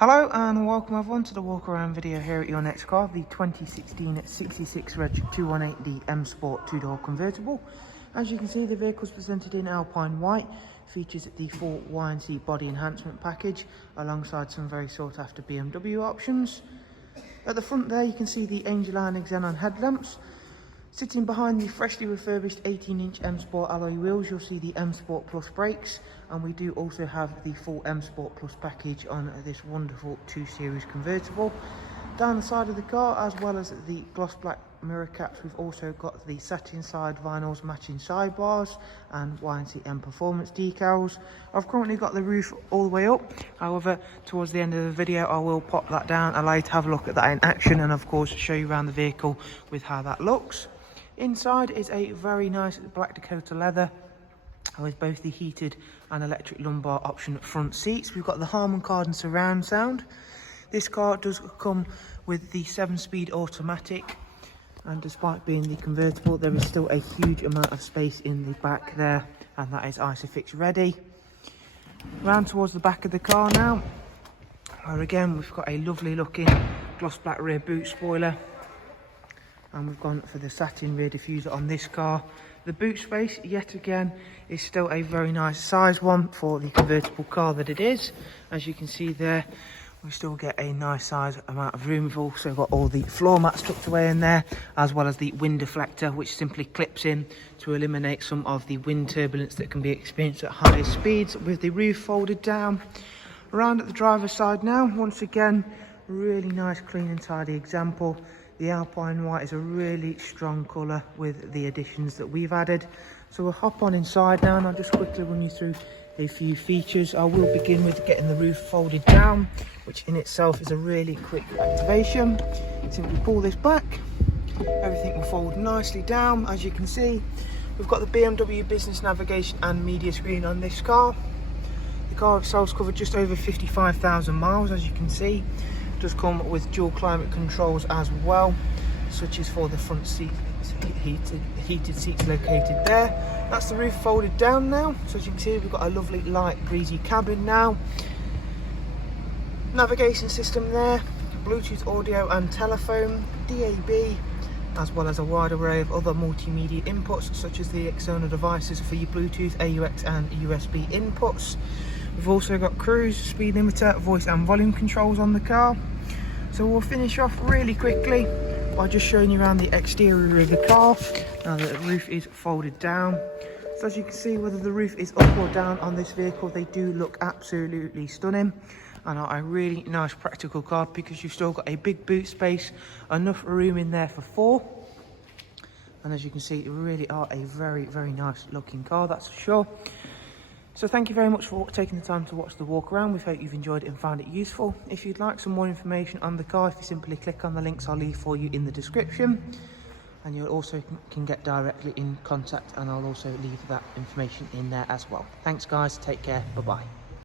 Hello and welcome everyone to the walk around video here at your next car, the 2016 66 Reg 218D M Sport 2-door convertible. As you can see, the vehicle is presented in Alpine White, features the full YNC body enhancement package alongside some very sought after BMW options. At the front there you can see the Angel Iron Xenon headlamps. Sitting behind the freshly refurbished 18-inch M Sport alloy wheels, you'll see the M Sport Plus brakes, and we do also have the full M Sport Plus package on this wonderful 2 Series convertible. Down the side of the car, as well as the gloss black mirror caps, we've also got the satin side vinyls matching sidebars and YNC Mperformance decals. I've currently got the roof all the way up, however towards the end of the video I will pop that down, allow you to have a look at that in action, and of course show you around the vehicle with how that looks. Inside is a very nice black Dakota leather with both the heated and electric lumbar option front seats. We've got the Harman Kardon surround sound. This car does come with the 7-speed automatic, and despite being the convertible, there is still a huge amount of space in the back there, and that is ISOFIX ready. Round towards the back of the car now, where again we've got a lovely looking gloss black rear boot spoiler, and we've gone for the satin rear diffuser on this car. The boot space, yet again, is still a very nice size one for the convertible car that it is. As you can see there, we still get a nice size amount of room. We've also got all the floor mats tucked away in there, as well as the wind deflector, which simply clips in to eliminate some of the wind turbulence that can be experienced at higher speeds, with the roof folded down. Around at the driver's side now, once again, really nice clean and tidy example. The Alpine White is a really strong colour with the additions that we've added. So we'll hop on inside now and I'll just quickly run you through a few features. I will begin with getting the roof folded down, which in itself is a really quick activation. Simply pull this back, everything will fold nicely down. As you can see, we've got the BMW business navigation and media screen on this car. The car itself's covered just over 55,000 miles, as you can see. Does come with dual climate controls as well, such as for the front seat, heated seats located there. That's the roof folded down now, so as you can see we've got a lovely light breezy cabin now. Navigation system there, Bluetooth audio and telephone, DAB, as well as a wide array of other multimedia inputs such as the external devices for your Bluetooth, AUX and USB inputs. We've also got cruise, speed limiter, voice and volume controls on the car. So we'll finish off really quickly by just showing you around the exterior of the car now that the roof is folded down. So as you can see, whether the roof is up or down on this vehicle, they do look absolutely stunning and are a really nice practical car, because you've still got a big boot space, enough room in there for 4. And as you can see, they really are a very nice looking car, that's for sure. So thank you very much for taking the time to watch the walk around. We hope you've enjoyed it and found it useful. If you'd like some more information on the car, if you simply click on the links I'll leave for you in the description, and you also can get directly in contact, and I'll also leave that information in there as well. Thanks guys, take care, bye bye.